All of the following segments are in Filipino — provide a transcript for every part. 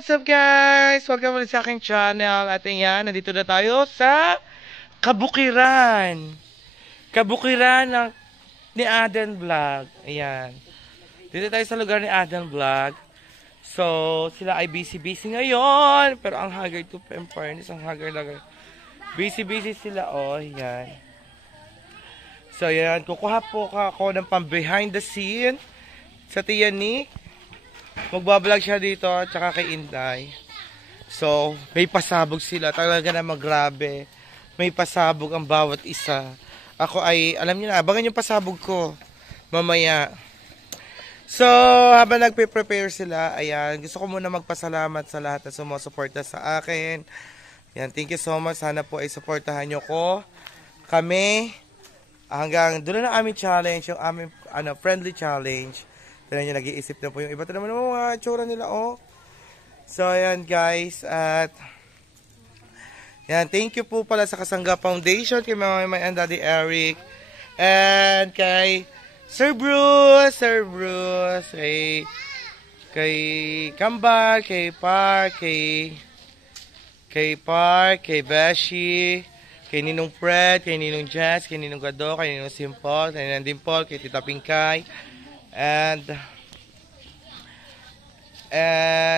what's up guys? Welcome ulit sa aking channel. At yan, nandito na tayo sa Kabukiran. Kabukiran ni Aden Vlog. Ayan. Dito tayo sa lugar ni Aden Vlog. So, sila ay busy-busy ngayon. Pero ang haggard to fairness, ang haggard. Busy-busy sila, oh. Ayan. So, ayan. Kukuha po ako ng pang behind the scene sa Tia Nick. Magbablog siya dito, tsaka kay Inday. So, may pasabog sila. Talaga naman grabe. May pasabog ang bawat isa. Ako ay, alam niyo na, abangan yung pasabog ko mamaya. So, habang nagpe-prepare sila, ayan, gusto ko muna magpasalamat sa lahat na sumusuporta sa akin. Ayan, thank you so much. Sana po ay supportahan nyo ko. Kami, hanggang doon na aming challenge, yung aming friendly challenge. Tignan nyo, nag-iisip na po yung iba. Ito naman yung mga tsura nila, oh. So, ayan guys. At, yan, thank you po pala sa Kasangga Foundation, kay Mama and Daddy Eric. And kay Sir Bruce, kay Kambal, kay Park, kay Beshi, kay Ninong Fred, kay Ninong Jess, kay Ninong Gado, kay Ninong Simple, kay Ninong Dimple, kay Tita Pinkay. And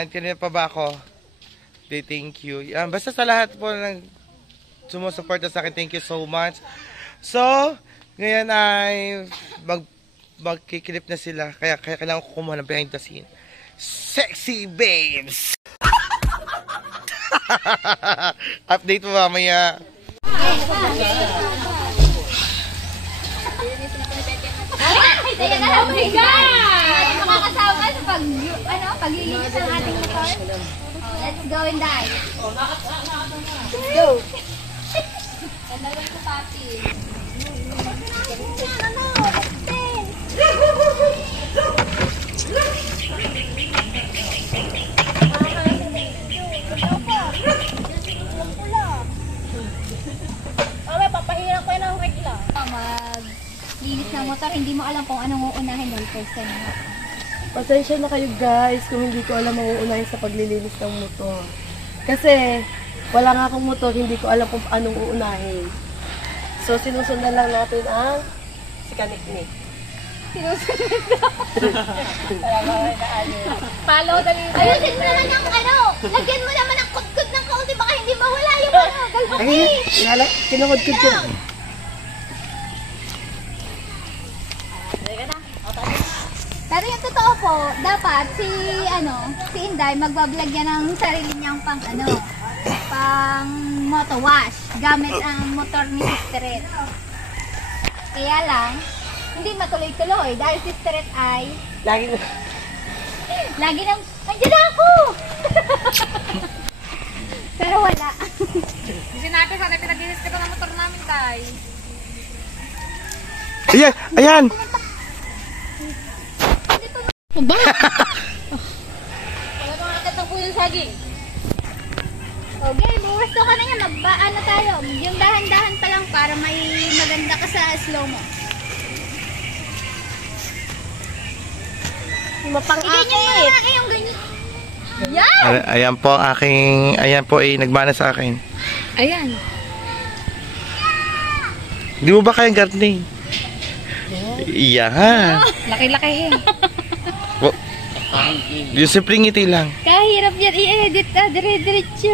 kanina pa ba ako? Thank you. Basta sa lahat po ng sumusuporta sa akin, thank you so much. So, ngayon ay magkikilip na sila. Kaya kailangan ko kumuha ng behind the scene. Sexy babes! Update mo mamaya. Oh my God! Makakasama sa paglilinis ng ating motor. Let's go, Inday. Let's go. Ganda lang ko, papi. Papahirap ko yun ang regla. Linis ng motor, hindi mo alam kung anong uunahin ng first time mo. Pasensya na kayo guys kung hindi ko alam ang uunahin sa paglilinis ng motor. Kasi wala nga akong motor, hindi ko alam kung anong uunahin. So sinusundan lang natin ang si Kaniknik. Sinusundan lang? Follow the leader. Ayusin mo naman ang lagyan mo naman ang kut-kut ng kaunti, baka hindi mawala yung galbaki. Kinukod-kod ko. Pero yung totoo po, dapat si Inday magbablog yan ng sarili niyang pang moto wash gamit ang motor ni Sister. Kaya lang, hindi matuloy-tuloy dahil Sister ay lagi nang nandiyan ako! Pero wala. Sinabi sana pinaglinis ka ng motor namin, Tay. Ayan! Ba? Wala mga agad ng puyo saging. Okay, buwasto ka na yan. Tayo. Yung dahan-dahan pa lang para may maganda ka sa slow mo. Mapang-akit. Yung ganyan. Yan! Ayan po ayan po ay nagmana sa akin. Ayan. Di mo ba kayang gardening? Iya. Laki-laki Yung simpleng ngiti lang. Kahirap yan i-edit dire-diretso.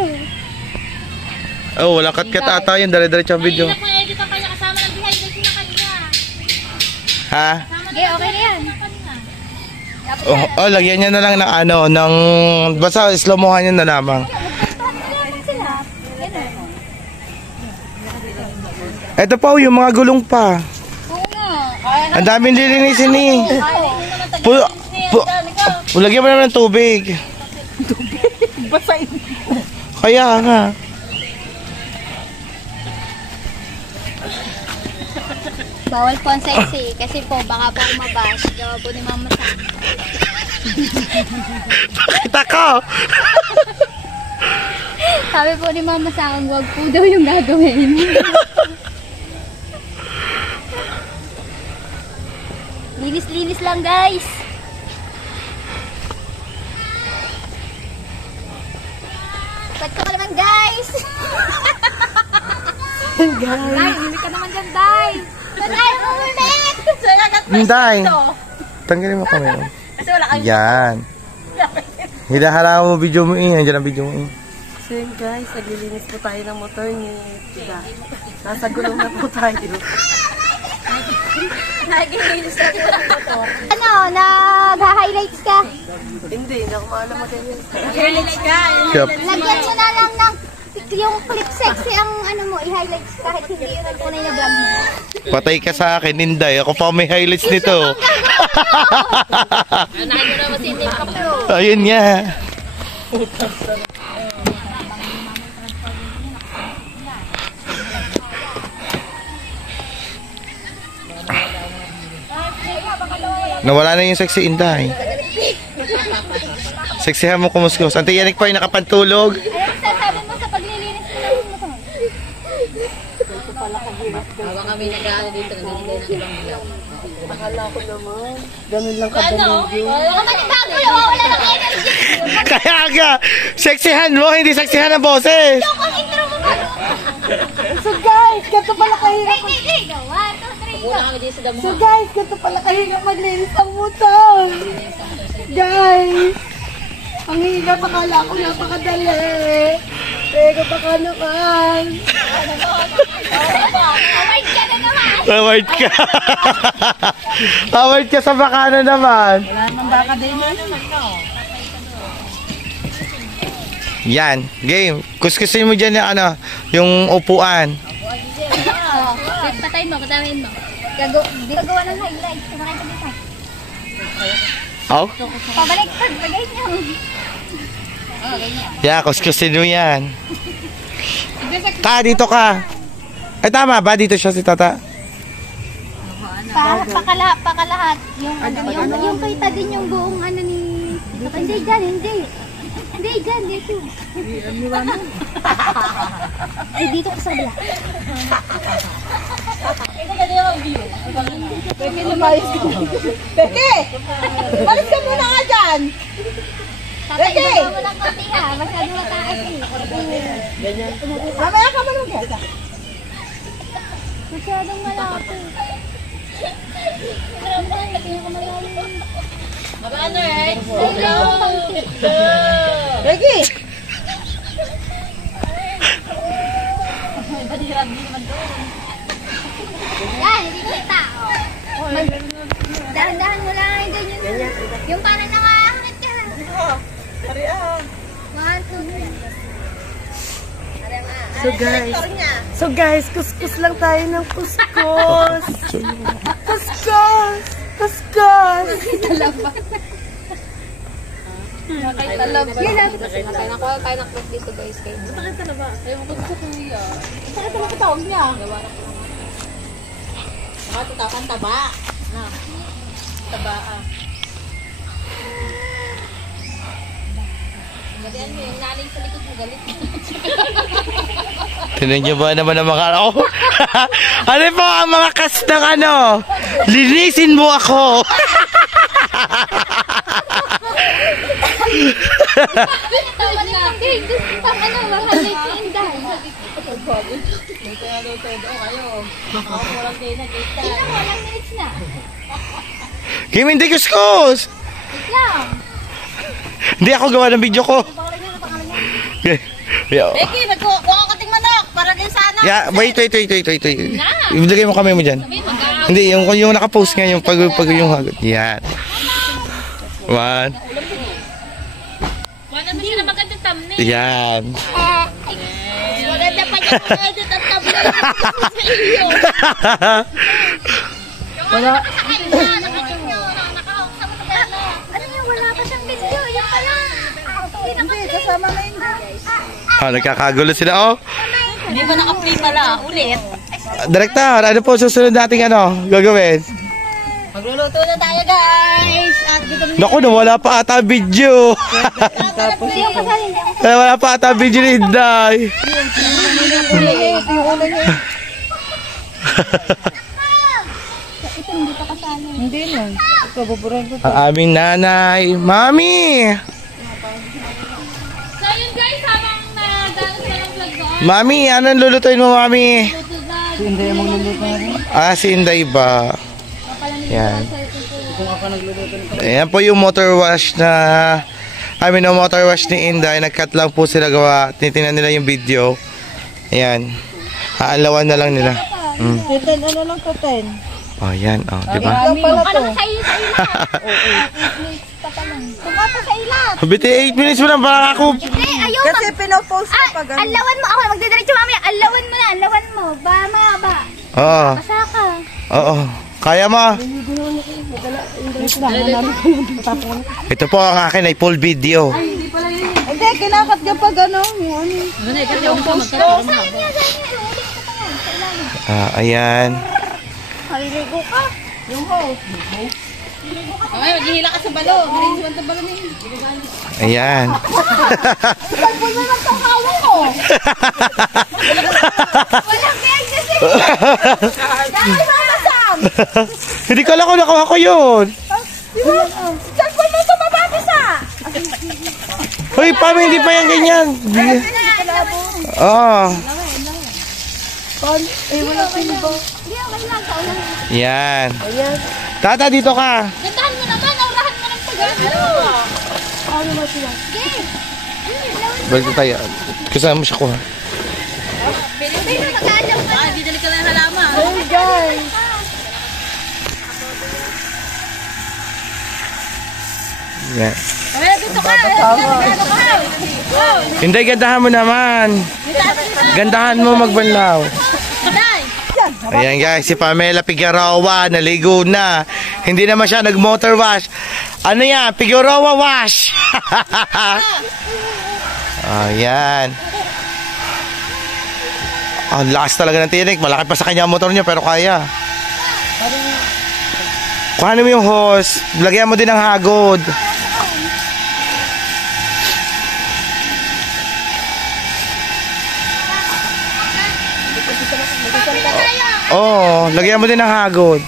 Oh, walang cut-cut ata yun. Dire-diretso ang video. Mahirap na edit ang kanya kasama ng behind the scene na kanya. Ha? Okay, okay na yan. Lagyan niya na lang ng basta slow-mohan niya na lamang. Ito pa yung mga gulong pa. Ang daming lilinisin ni. Lagyan mo naman ng tubig. Basahin. Kaya nga. Bawal po ang sexy kasi po baka po umabas. Gawa po ni Mama Sa. Pakita ko. Sabi po ni Mama Sa akin, huwag po daw yung gagawin. Linis-linis lang guys. guys. Day, hindi ka naman dyan, Day. Day, umulit. Inday. Tanggalin mo kami. Kasi wala kang Yan. Hilahala mo video mo eh. Andiyan ang video mo eh. So yun guys, naglilinis po tayo ng motor ni Tida. Nasa gulong na po tayo. naglilinis na ito ng motor. Ano, nag-highlights ka? Hindi ako maalam mag-highlights. Highlights ka? Yup. Lagyan mo na lang ng yung clip sexy ang ano mo, i-highlights kahit hindi yun ang tunay na vlog mo. Patay ka sa akin, Inday. Ako pa may highlights nito. Ayun nga. Nawala na yung sexy, Inday. Sexihan mo kumuskus. Ante Yanik pa yung nakapantulog. Ano sasabi mo sa paglilinis mo ng motor? Habang kami nag-aano dito, naglilay ng ibang vlog. Akala ko naman, ganun lang kadali. Baka manibago, wala ng energy. Kaya nga, sexihan mo, hindi sexihan ang boses. Yung ang intro mo ba? So guys, ganito pala kahirap. Hey, go. 1, 2, 3, go. Una kami dito sa damo. So guys, ganito pala kahirap maglinis ng motor. Guys, ang hirap, akala ko napakadali. Pero baka naman. Award ka na naman. Award ka. Award ka sa bakana naman. Wala namang baka din na. Yan, game. Kuskusin mo dyan yung, ano, yung upuan. Patayin mo. Gagawa ng highlights. Kumakay ka dito. Oh? Pabalik pag ganyan. Yeah, kuskusin mo yan. Dito ka. Ay, tama ba? Dito siya si Tata. Pakalahat. Yung kita din yung buong ano ni... Hindi dyan, hindi. Hindi dyan, dito. Ay, dito ka sa kabila. Peke, lumayos ka. Peke! Malis ka muna nga dyan! Tatay, gawa mo ng konti ha. Masyado mataas eh. Mamaya ka malungkot. Masyadong malapit. Mabaano eh? Peke! Yan, hindi kita. Dahan-dahan mo lang yung ganyan. Yung parang nakahangit ka. Parihan. 1, 2. So guys, kuskus lang tayo ng kuskus. Kuskus! Kuskus! Tayo na clip dito guys. Bakit ka na ba? Ayaw ko gusto ko niya. Bakit naman katawag niya? Matatapan taba. Taba ah. Galian mo yung naling sa likod mo galit. Tinan niyo ba naman ang mga... Oh. Ano po ang mga cast ng ano? Linisin mo ako! Tama na, mahalay si Inday. Tingnan mo, ilang minutes na. Game, hindi kuskus! Wait lang. Hindi ako gawa ng video ko. Yeah. Becky, magkuha ka ting manok para din sa anak. Yeah, wait. Ibigay mo kami mo dyan. Hindi, yung nakapost nga, yung pag yung hagot. Yan. 1. Wala mo siya na magandang thumbnail. Yan. Maganda pa niya kung edit ang thumbnail sa iyo. Wala. Ano yung wala pa siyang video? Yan pala. Hindi, kasama na yun. Nagkakagulo sila, oh. Hindi ba naka-play pala? Ulit. Director, ano po susunod nating gagawin? Magluluto na tayo guys. At dito Naku, nawala pa ata video. Tapos ito. Wala pa ata video ni Inday. Hindi na. Ito, buburan ko. Ang aming nanay, Mami! So yun guys, habang nagdalo sila ng vlog Mami, anong lulutuin mo, Mami? Si Inday ang magluluto na rin. Ah, si Inday ba? Yan. Kung ako nagluluto nito. Ayan po yung motor wash na... motor wash ni Inday. Nag-cut lang po sila gawa. Tinitingnan nila yung video. Ayan. Haalawan na lang nila. Mm. 10 ano lang to 10. Oh, yan. Oh, di ba? Pala to. Ano sa ila? 8 minutes pa pa lang. Kumapa sa ila. Biti, 8 minutes mo lang. Parang ako. Hindi, ayaw Kasi pinopost ko pag ano. Alawan mo ako. Magdidiretso mamaya. Alawan mo na. Alawan mo. Ba, mahaba. Oo. Basa ka. Oo. Kaya mo. Ito po ang akin ay full video. Hindi, kinakat ka pag ano. Yung post ko. Sayang niya, sayang niya. Ulit ko pa yan. Sa ilalim. Ayan. Maliligo ka. Yung host. Ay, maghihila ka sa balo. Maghihila sa balo niya. Ayan. Salpon mo naman itong kawan mo. Walang biyag kasi. Dahil mamasam. Hindi ko alam kung nakuha ko yun. Salpon mo ito mababasa. Hoy, paano hindi pa yan ganyan? Oo. Wala silbo. Hindi, okay lang. Kaulang. Yan. Tata, dito ka. Gandahan mo naman. Aurahan mo ng pag-ano. Ano ba sila? Game. Balik tayo. Kasama mo siya kuha. Pero mag-aalaw ka. Ah, didali ka lang halaman. Oh guys. Yan. Ay, dito ka. Ano ka? Hindi, gandahan mo naman. Gandahan mo magbanlaw. Day. Ayan guys, si Pamela Figueroa, naligo na. Hindi naman siya nag-motor wash. Ano yan? Figueroa wash. Ayan. Ang lakas talaga ng tinik. Malaki pa sa kanya ang motor niya pero kaya. Kuhanin mo yung hose. Lagyan mo din ng hagod. Oo, lagyan mo din ng hagod.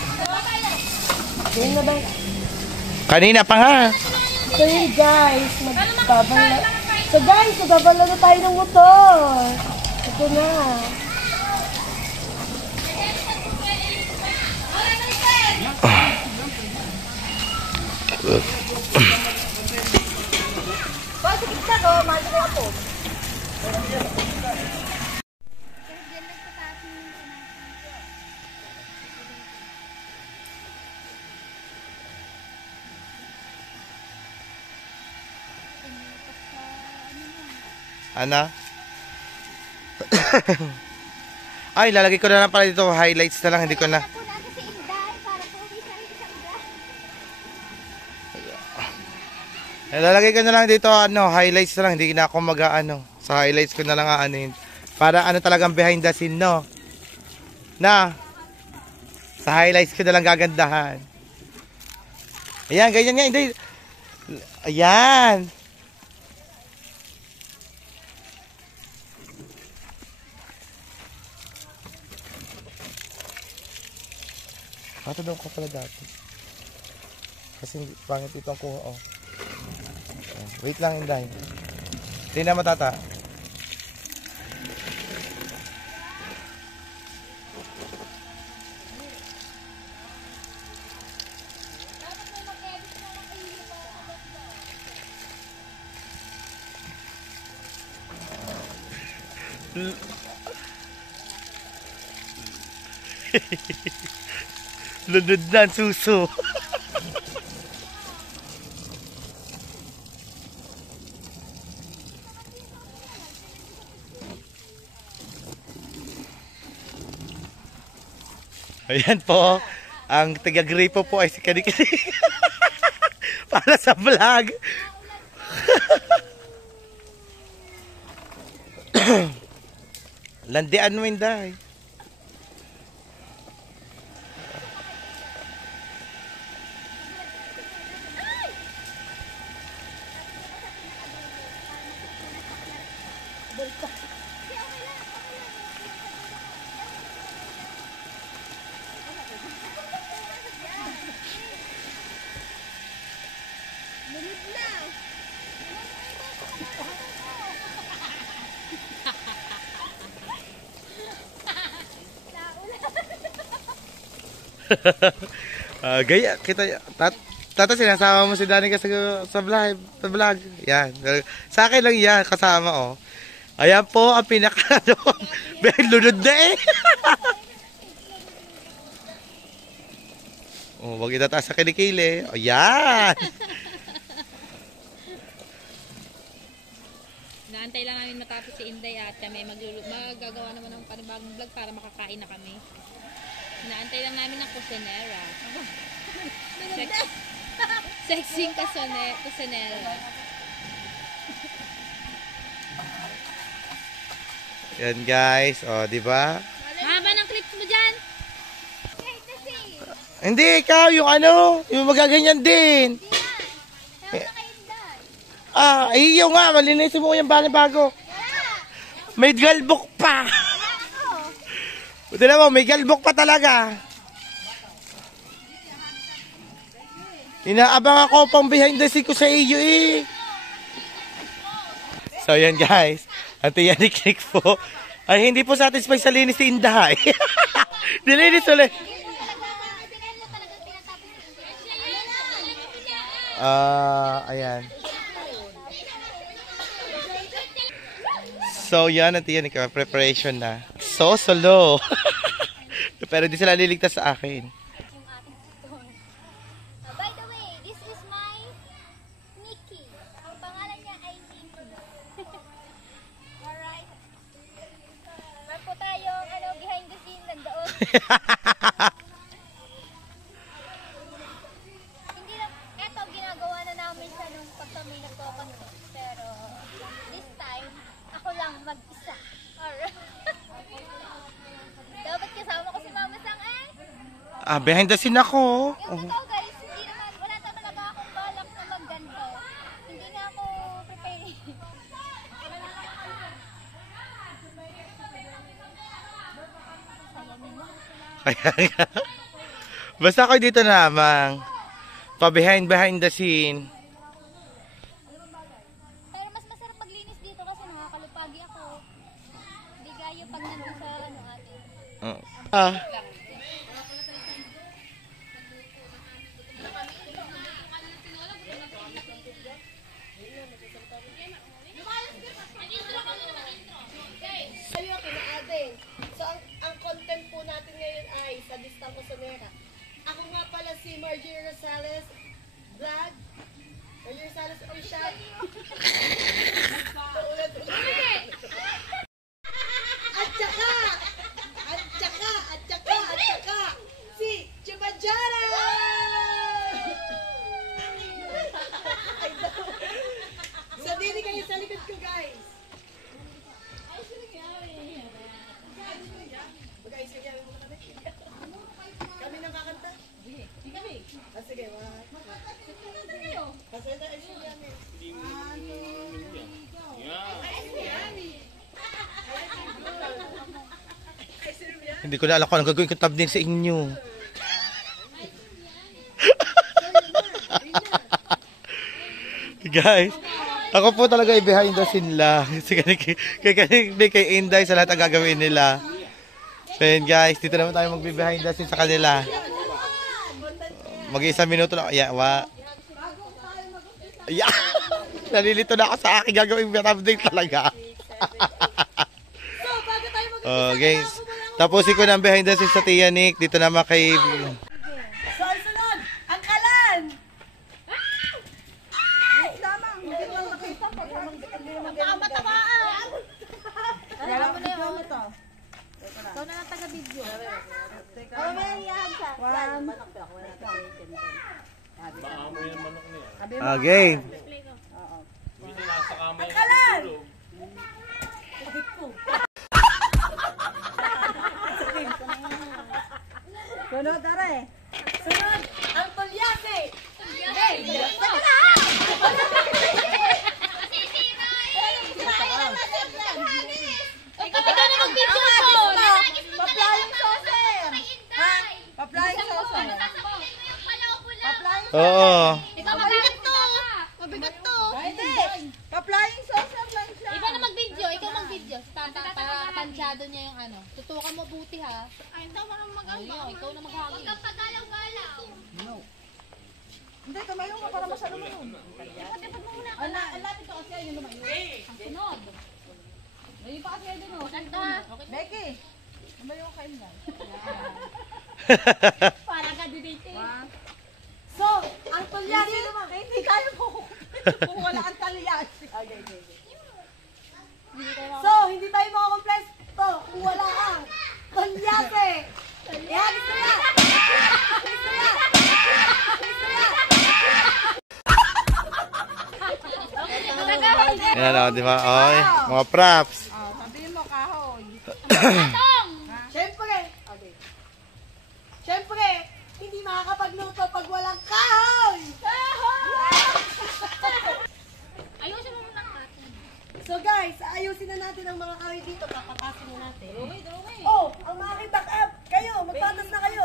Kanina pa nga. So yun guys, magbabala. So guys, magbabala na tayo ng motor. Ito na. Ana? Ay, lalagay ko na lang pala dito. Highlights na lang. Hindi ko na. Ako na si Inday para po sa isang Lalagay ko na lang dito. Highlights na lang. Hindi na ako mag-ano. Sa highlights ko na lang aanin. Para ano talagang behind the scene, no? Na? Sa highlights ko na lang gagandahan. Ayan, ganyan nga. Hindi. Ayan. Ito daw ko pala dati. Kasi pangit ito ang kuha. Oh. Wait lang, Inday. Tingnan mo, tata. Lunod na ang suso. Ayan po. Ang taga-gripo po ay si Kani-Kani. Para sa vlog. Landian mo, Inday. Gaya, kita, tata sinasama mo si Danica sa vlog. Yan. Sa akin lang yan, kasama oh. Ayan po, ang pinaka, lunod na eh. Oh, wag itataas sa kilikili. O, yan. Naantay lang namin matapos si Inday at kami magagawa naman ng panibagong vlog para makakain na kami. Naantay lang namin ng kusinera. Sexing kusinera. Yan guys, o, di ba? Haba ng clips mo dyan. Hindi, ikaw, yung ano, yung magaganyan din. Iyo nga, malinisin mo yung bago. May galbok pa. Buti na mo, may galbok pa talaga. Inaabang ako pang behind the scene ko sa iyo eh. So yan guys, Ate Yanik po. Ay hindi po satisfied sa linis si Inday. Dilinis ulit. Ayan. So yan, Ate Yanik, preparation na. So solo. Pero di sila liligtas sa akin. By the way, this is my Nikki. Ang pangalan niya ay Nikki. Alright. Meron po tayong behind the scene nandoon. Hindi lang, eto ginagawa na namin siya nung pag kami nagko-content. Pero this time, ako lang mag-isa. Alright. Dapat kasama ko si Mama Sang eh. Behind the scene ako. Yung totoo guys, hindi naman, wala naman talaga akong balak na magganto. Hindi nga ako prepared. Kaya nga. Basta ako dito namang pa-behind the scene. Pero mas masarap maglinis dito kasi nakakalupagi ako. Hindi gayo pag nandun sa ate. So, ang content po natin ngayon ay sa Distang Kusinera. Ako nga pala si Marjorie Rosales Vlog. Marjorie Rosales Official. At saka, si Chumajara! So, dili kayo sa likod ko, guys. Kami nang kakanta? Kami. Sige, Hindi ko na alam kung anong gagawin ko thumbnail sa inyo. Guys, ako po talaga i-behind the scene lang. Kay Inday sa lahat ang gagawin nila. So yun guys, dito naman tayo mag-behind the scene sa kanila. Mag-1 minuto lang. Nalilito na ako sa akin gagawin thumbnail talaga. Guys, tapusin ko ng behind the scenes sa Tia Nick. Dito naman kay... So, sunod! Ang kalan! Nakamatabaan! Alam mo na yun. Ikaw na lang taga-video. Ano ba yan yan siya? Okay. Ang kalan! Sunod, are. Sunod, ang tulyase. Teka na! Ikaw na mag-video ko! Pa-flying saucer. Ha? Pa-flying saucer. Oo. Ikaw mabigat to! Mabigat to! Hindi. Pa-flying saucer lang siya. Iba na mag-video, ikaw mag-video. Pansyado niya yung ano. Tutukan mo buti ha. Ay, ito marang mag-ano. Ayaw, ikaw na maghagi. Huwag kang pagalaw-galaw. Hindi, tumayo ka para masyado mo yun. Ang lapit ko kasi ayun lumayo. Ang sunod. Ngayon pa kasi ayun doon. Okay. Becky, tumayo ka kayo lang. Para ka dito. So, ang tulyasi naman, hindi tayo po kung wala ang tulyasi. Okay. So, hindi tayo makakompleto kung wala ang tulyasi. Yan, gusto yan! Gusto yan! Gusto yan! Yan o, di ba? Oy, mga props. Sabihin mo, kahoy. Atong! Siyempre, okay. Siyempre, hindi makakapagluto pag walang kahoy! Ayusin mo muna ang atin. So guys, ayusin na natin ang mga kahoy dito. Papatasin na natin. Drawing. Oh, ang mga back up! Kayo, magpatas na kayo!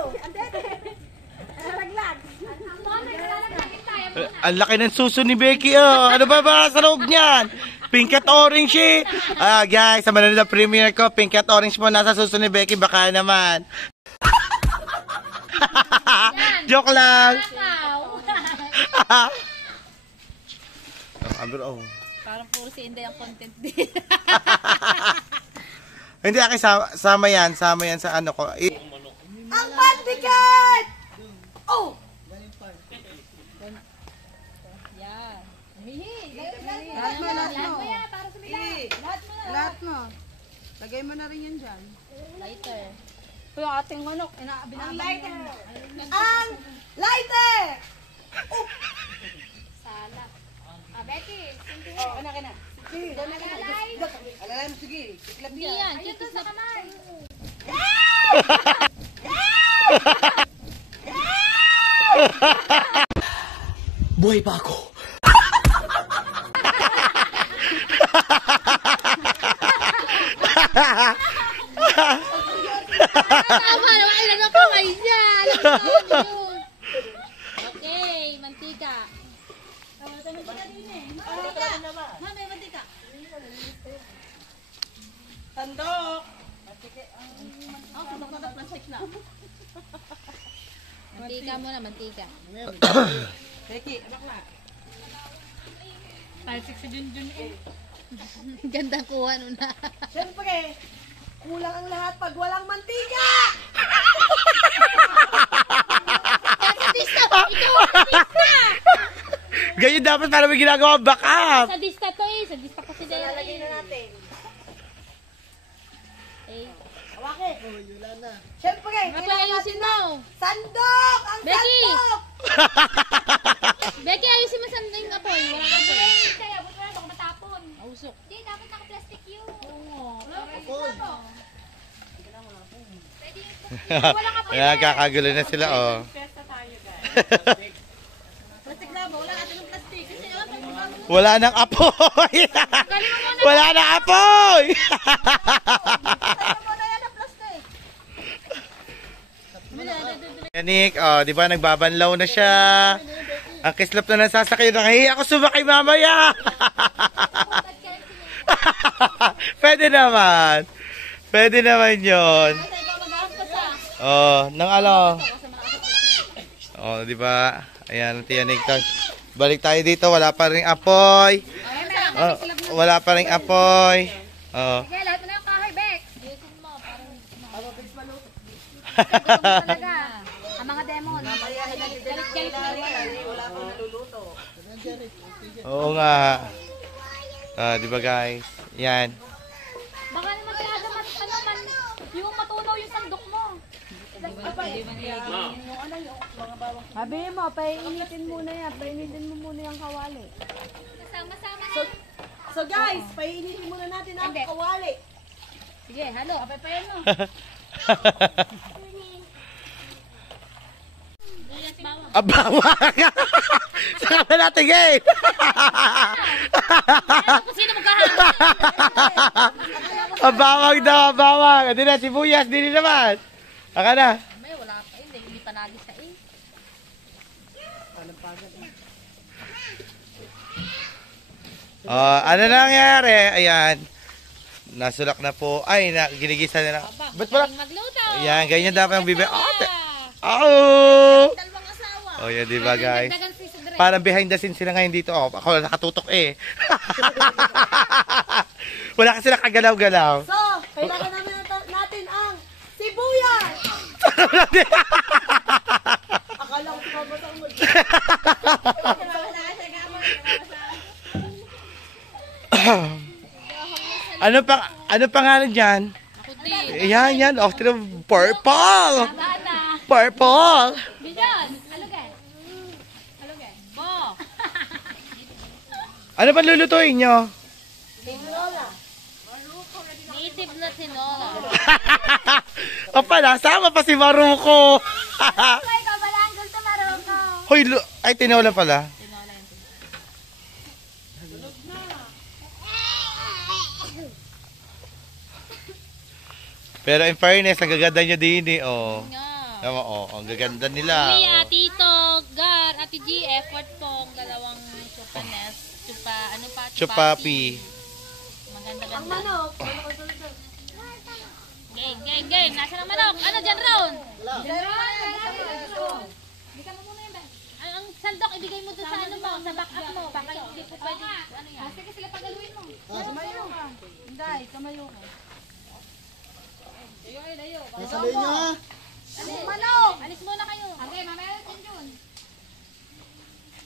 Nalaglag! Mami, nalalagyan tayo muna. Ang laki ng suso ni Becky, oh. Ano ba ba sa loob niyan? Pink at orange, eh. Guys, sa Manila premiere ko, pink at orange po nasa suso ni Becky. Baka naman. Joke lang. Wow. Parang puro si Inday ang content din. Hindi, aki, sama yan sa ano ko. Ang pantiket! Oh! Yan. Lahat mo, lahat mo. Kuya, para sa mila. Lahat mo. Lagay mo na rin yan dyan. Lighter. Yung ating manok, ang lighter! Ang lighter! Salak. Becky, hindi. Oh, anak na. Sige, doon na ka na. Alalay mo, sige. Iklap Hindi yan. yan. Ayun to sa kamay. Buhay pa ako. Tama naman. Alam na kamay niya. Alam na yun. Okay. Mantika. Mami, mantika. Tandok! Mantika muna, mantika. Becky, anak na. Ganda kuha nun na. Siyempre, kulang ang lahat pag walang mantika! Sadista! Ikaw ang sadista! Ganyan dapat para may ginagawa backup. Sadista to eh. Sadista kasi dahil. Lalagay na natin. Eh. Hawake. Siyempre, kailangan natin mo. sandok! Ang Becky! sandok! Becky, ayusin mo saan yung apoy. Wala ka apoy. Kaya, buto na, baka matapon. Ausok. Hindi, dapat naka-plastic yun. Kaya kakagulo na sila, oh. Plastic na ba? Wala natin ng plastic. Kasi alam mo, Wala nang apoy. Wala nang apoy. mo na yan ang plastic. Yanik, oh, di ba nagbabanlaw na siya. Ang kislap na nasasakay. Nakahiya ako sumakay mamaya. Pwede naman. Pwede naman yun. Oh, nang ano. Oh, di ba? Ayan, Tiyanik. Balik tayo dito, wala pa ring apoy. Oh, wala pa ring apoy. Oh. Sige, lahat mo na yung kahoy, Beck. Talaga. Ang mga demon. Galit-galit na rin. Wala pang naluluto. Oo nga. Di ba guys? Yan. Baka naman talaga yung matunaw yung sandok mo. Sabi mo, painitin muna yan. Painitin mo muna yung kawali. Sama-sama na. So guys, painitin muna natin ang kawali. Sige, halo. Apapayan mo. Abawang! Saka ba natin game? Kung sino magkahalo. Abawang daw, abawang. Hindi na, sibuyas, hindi naman. Aka na. May wala pa. Hindi pa nagis na eh. Ano nangyari? Ayan. Nasulak na po. Ay, ginigisa na lang. Aba, Ba't wala? magaling magluto. Ayan, ganyan dapat ang bibig. Oh, Oh! Dalawang asawa. Oh, yan, di ba, guys? Dagdagan si Sudre. Parang behind the scenes sila ngayon dito. Oh, ako nakatutok eh. Wala kasi nakagalaw-galaw. So, kailangan namin natin ang sibuyas! Akala ko sumabatang mo. Ano pangalan diyan? Ako din. Yan. Oh, purple. Bata. Purple. Bijan. Alugan. Alugan. Bo. Ano pa lulutuin nyo? Native na tinola. O pala, sama pa si Maruko. Ay, kabalanggol sa Maroko. Hoy, ay tinola pala. Tinola yun. Pero in fairness, ang gaganda nyo din eh. Oh. Nga. Tama, oh, ang gaganda nila. Kuya, Oh. Tito, Gar, Ate G, effort po ang dalawang chupanes. Ano pa? Chupapi. Maganda-ganda. Ang manok. Game. Nasaan ang manok? Ano dyan, Ron? Ang sandok, ibigay mo doon sa ano mo, sa back up mo. Baka hindi po pwede. Ano yan? Sige, sila pagaluin mo. Kamayo ka. Hindi, kamayo ka. Sabihin nyo ha. Manok! Alis muna kayo. Okay, mamaya din yun.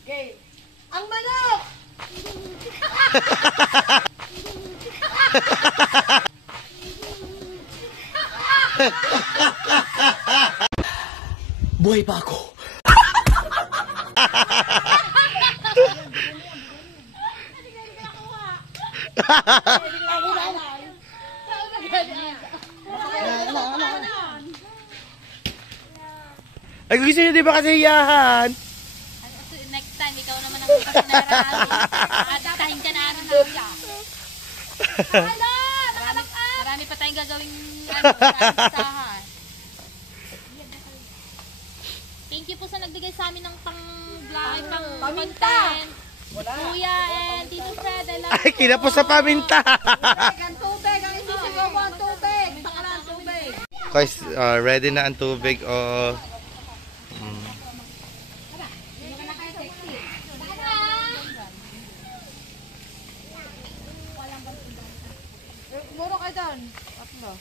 Okay. Ang manok! Buhay pa ako. Ay, gusto nyo di ba kasi hiyahan? Next time, ikaw naman ang kasinaraan. Adaptahin ka na ano na siya. Marami pa tayong gagawing artistahan. Thank you po sa nagbigay sa amin ng pang-vlog, pang-content. Kuya and Tito Fred, I love Ay, you. kinapos sa paminta. Ang tubig! Ang isisigaw mo ang tubig! Takala ang tubig! Guys, ready na ang tubig. Oh. Muro ka dyan. Tatlo.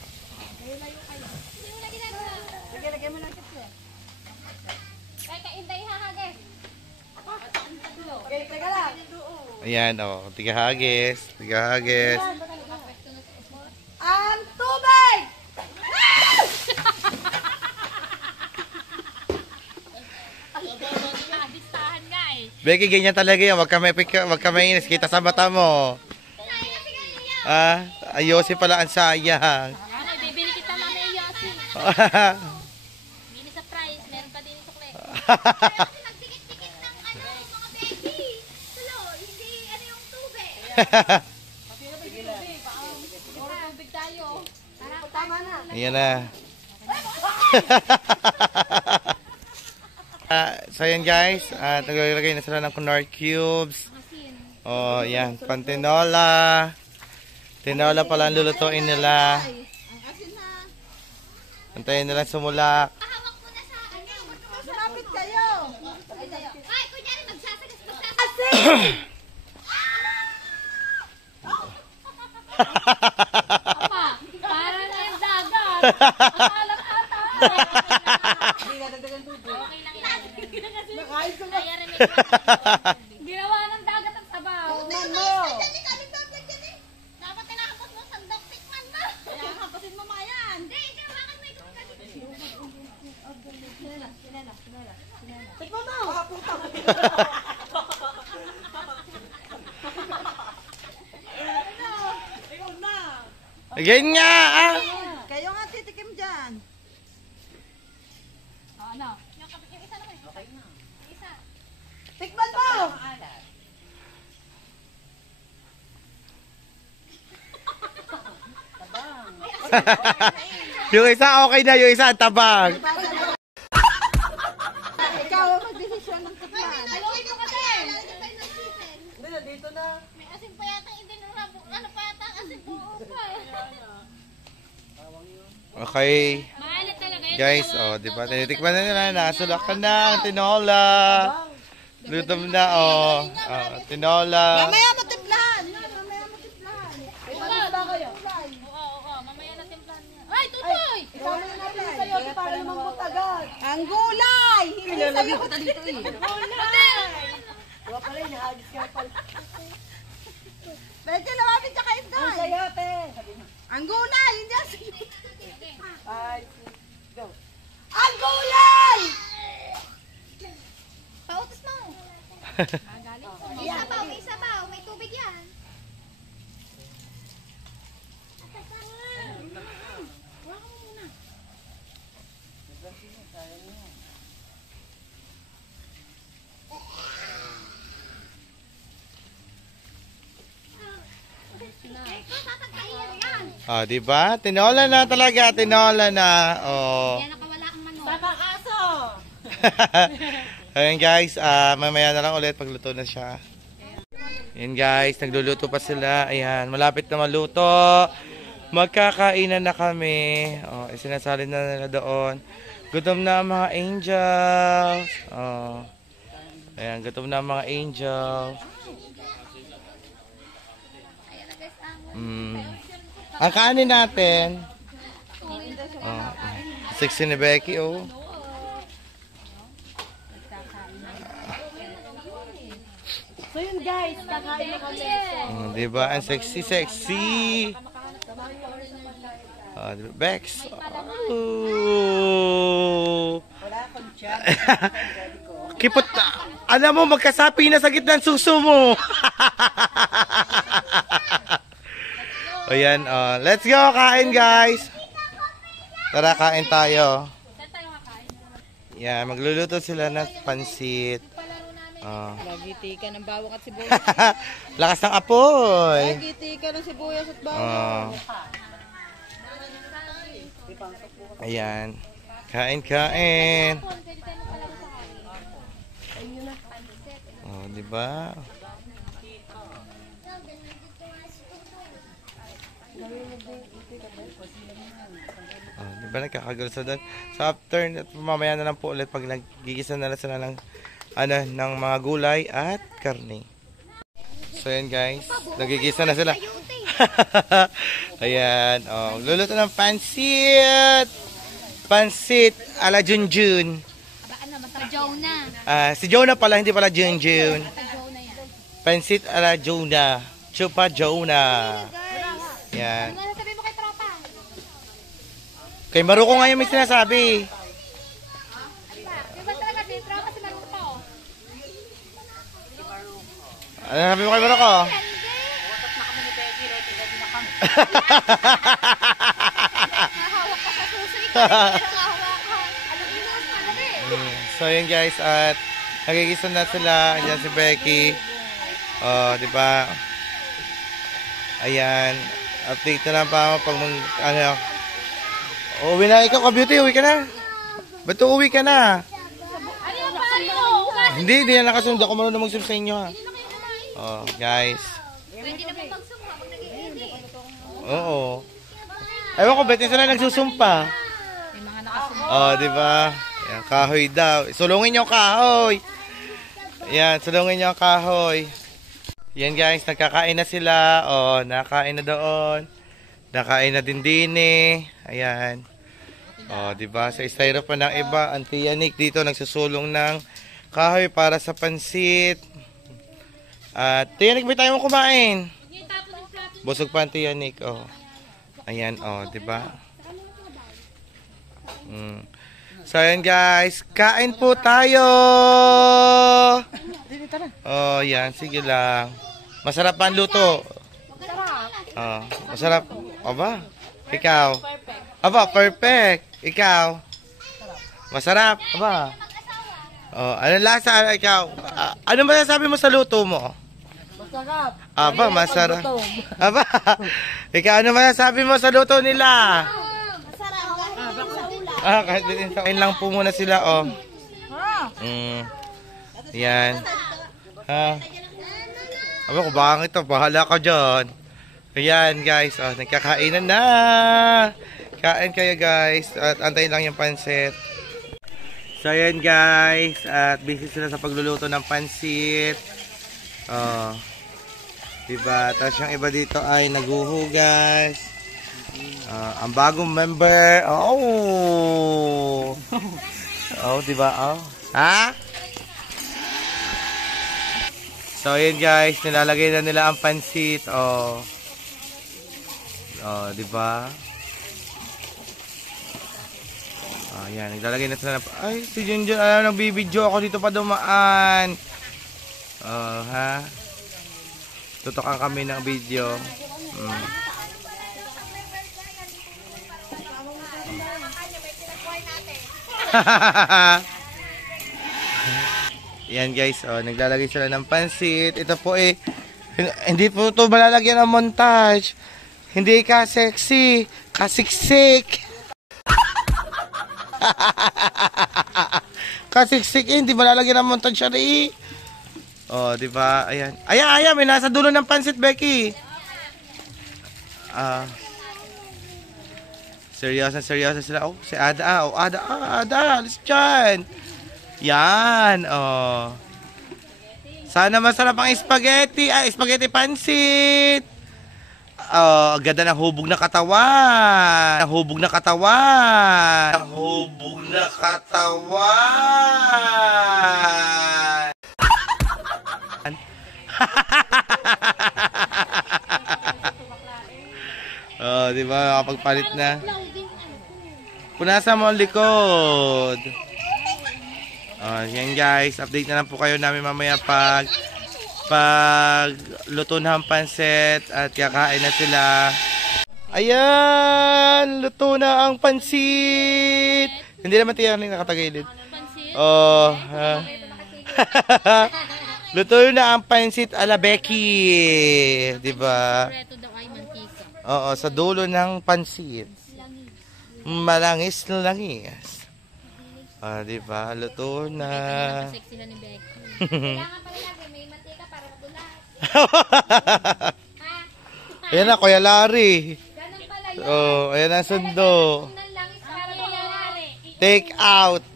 Lagyan mo lang kitlo. Kaya ka-inday ha, Hagis. Okay, teka lang. Ayan, oh. Tigahagis. Ang tubig! Artistahan nga eh. Becky, ganyan talaga yan. Wag ka mainis. Kita sa mata mo. Ayosin pala ang sayang. Ano, bibili kita mamaya Yossi. Bili sa price, meron pa din yung sukle. Nagdikit-dikit ng ano, mga baby. Tulo, hindi ano yung tubig. Tubig tayo. Tama na. Ayan na. So yan guys, naglalagay na sila ng Knorr cubes. Oh, yan, pantinola. Tinola pala ang lulutuin nila. Antayin nila sumulak. Hawak mo na sa ano. Lumapit kayo! Ay, kunyari, magsasagas. Para na yung dagat. Akalang ata. Hindi na dagdagan tubig. Okay lang yan. Nakain ko ba? Kaya rin may Ginawa ng dagat ang sabaw. Tikman mo! Dapat tinakapos mo sandok, tikman mo. Kaya kapasin mo mga yan! Hindi, hawakan mo ito. Tikman mo! Puta mo! Ikaw na! Again nga! Kayo nga titikim dyan. ano? Yung isa naman. Okay na. Isa. Tikman mo! Yung isa okay na, yung isa ang tabang. Ikaw ang magdesisyon ng tikman. Haluin mo kasi. Hindi na, dito na. May asin pa yata, hindi na rabo. Ano pa yata ang asin po? Okay. Maalat talaga yan. Guys, oh, di ba? Tinitikman na nila, nasulak ka na ang tinola. Lutom na, oh. Oh, tinola. Mamaya mo timplahan. Mamaya mo timplahan. Oo, mamaya na timplahan niya. Ay, tutoy! Isama na natin yung sayote para lumambot agad. Ang gulay! Hindi sa'yo. Diba pala, inahagis ka pala. Medyo lumapit ka kayo, Ang guys. sayote. Ang gulay! Hindi ang sayo. 5, 6, go. Ang gulay! Pautos mo. May sabaw. May tubig yan. Oh, di ba? Tinola na talaga, tinola na. Oh. Yan nakawala ang manok. Sakang aso. Ayan guys, mamaya na lang ulit pagluto na siya. Ayan guys, nagluluto pa sila. Ayan, malapit na maluto. Magkakainan na kami. Oh, isinasalin na nila doon. Gutom na ang mga angels. Oh. Ayan, gutom na ang mga angels. Ang kanin natin. Oh, sexy ni Becky, oh. So yun guys, kakain na kami. Oh, diba? Ang sexy, sexy. Oh, diba? Bex. Oh. Kipot. Alam mo, magkasapi na sa gitna ng suso mo. O yan, let's go, kain guys. Tara, kain tayo. Yan, magluluto sila ng pansit. Lagiti ka ng bawang at sibuyas. Lakas ng apoy. Lagiti ka ng sibuyas at bawang. Ayan. Kain, kain. Oh, diba? Oh, diba nagkakagulo sa doon? So after, mamaya na lang po ulit pag nagigisa na lang sila ng, ng mga gulay at karne. So yan guys, nagigisa na sila. Ayan, oh, luluto ng pansit. Pansit ala Junjun. Jonah. Si Jonah pala, hindi pala Junjun. Pansit ala Jonah. Chupa Jonah. Yan. Ano sasabihin mo kay tropa? Kay Maruko nga yung may sinasabi. Di ba talaga si tropa si Maruko? Ano sabi mo kay Maruko? Nahawak ka sa suso. Nahawakan. Alam mo mas malaki. So yun guys, at nagigisa na sila. Andiyan si Becky. Oh, di ba? Ayan. Update na lang pa ako pag uwi na ikaw ka beauty, uwi ka na. Ba't uwi ka na? Ano yung pari mo? Hindi na nakasundo ako marunong mag-sub sa inyo ha. Oh, guys. Pwede naman magsumpa pag nag-iini. Oo. Ewan ko, ba't sila nagsusumpa? Yung mga nakasumpa. Oh, di ba? Ayan, kahoy daw. Sulungin niyo ang kahoy. Ayan, sulungin niyo ang kahoy. Yan guys, nagkakain na sila. Oh, nakain na doon. Nakain na din Ayan. Oh, di ba? Sa styro pa ng iba, Auntie Yanik dito nagsusulong ng kahoy para sa pansit. At Yanik, may tayo mong kumain. Busog pa Auntie Yanik, oh. Ayan, oh, di ba? So, ayan guys, kain po tayo. Oh, yan, sige lang. Masarap pa ang luto. Oh, masarap. Aba, ikaw. Aba, perfect. Ikaw. Masarap. Aba. Oh, ano lasa ikaw? Ano masasabi mo sa luto mo? Masarap. Aba, masarap. Aba. Ikaw, ano masasabi mo sa luto nila? Kahit din sa lang po muna sila, oh. Yan. Ha? Aba, kung bakit ito, bahala ka dyan. Ayan, guys, oh, nagkakainan na. Kain kayo guys. At antayin lang yung pansit. So ayan guys. At busy sila sa pagluluto ng pansit. Oh. Diba? Tapos yung iba dito ay naguhugas. Ang bagong member. Oh. Oh, diba? Oh. Ha? So, ayan guys, nilalagay na nila ang pansit. Oh. Oh, diba? Oh, yan. Nilalagay na sila. Ay, si Junjun, nagbibidyo ako dito pa dumaan. Oh, ha? Tutukan kami ng video. Yan guys, oh, naglalagay sila ng pansit. Ito po hindi po ito malalagyan ng montage. Hindi ka sexy, kasiksik. Kasiksik, hindi malalagyan ng montage siya rin. Oh, di ba? Ayan. Ayan, may nasa dulo ng pansit, Becky. Seryoso sila. Oh, si Ada. Oh, Ada, alis dyan. Yan, oh. Sana masarap ang spaghetti. Spaghetti pansit. Oh, ganda ng hubog na katawan. Oh, di ba? Nakapagpalit na. Punasan mo ang likod. Oh, yan guys. Update na lang po kayo namin mamaya pag luto na ang pansit at kakain na sila. Ayan! Luto na ang pansit! Hindi naman tiyan yung nakatagilid. Oh, luto na ang pansit ala Becky. Diba? Oo, sa dulo ng pansit. Malangis. Ah, diba? Luto na. Sexy na ni Becky. Kailangan pala lagi may mantika para madulas. Ayan na, Kuya Larry. Ganun pala yun. Oh, ayan na sundo. Ng langis para madulas. Take out.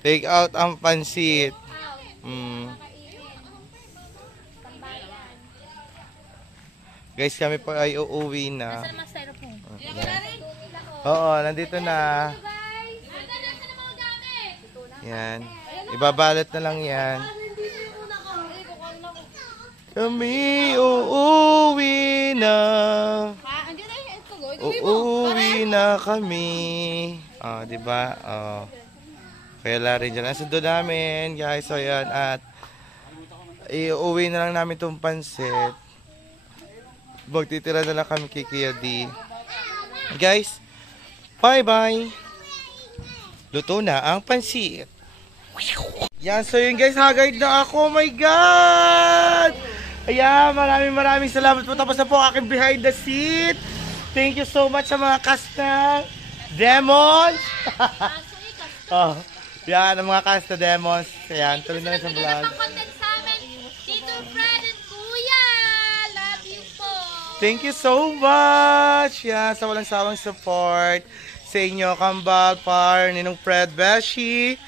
Take out ang pansit. Guys, kami po ay uuwi na. Oo, nandito na. Yan. Ibabalot na lang yan. Kami uuwi na. Uuwi na kami. Oh, diba? Oh. Kaya Larry dyan. Nasundo namin, guys. So, yan. At iuwi na lang namin itong pansit. Magtitira na lang kami kay Kuya D. Guys, bye-bye. Luto na ang pansit. Yan, so yun guys, haggard na ako. Oh my God! Ayan, maraming salamat po. Tapos na po aking behind the scene. Thank you so much sa mga cast na Demons. Oh, yan, ang mga cast na Demons. Ayan, tuloy na sa vlog. Tito Fred and Kuya! Love you po! Thank you so much! Yan, sa walang sawang support sa inyo, Kambal, Par, Ninong Fred, Beshi,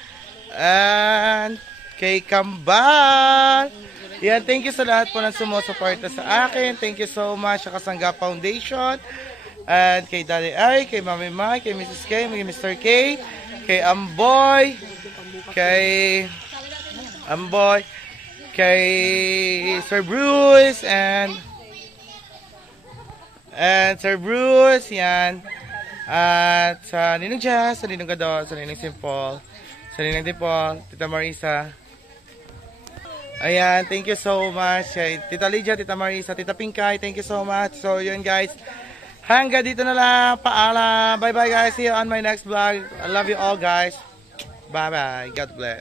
and kay Kambal. Yan, thank you sa lahat po ng sumusuporta sa akin. Thank you so much sa Kasangga Foundation. And kay Daddy Ay, kay Mami Mai, kay Mrs. K, kay Mr. K, kay Amboy, kay Sir Bruce, and Sir Bruce, yan. At sa Ninong Jazz, sa Ninong Gadot, sa Ninong Simple, sa Ninong Dipol, Tita Marisa. Ayan, thank you so much. Tita Lydia, Tita Marisa, Tita Pinkay, thank you so much. So, yun guys. Hanggang dito na lang. Paalam. Bye-bye guys. See you on my next vlog. I love you all guys. Bye-bye. God bless.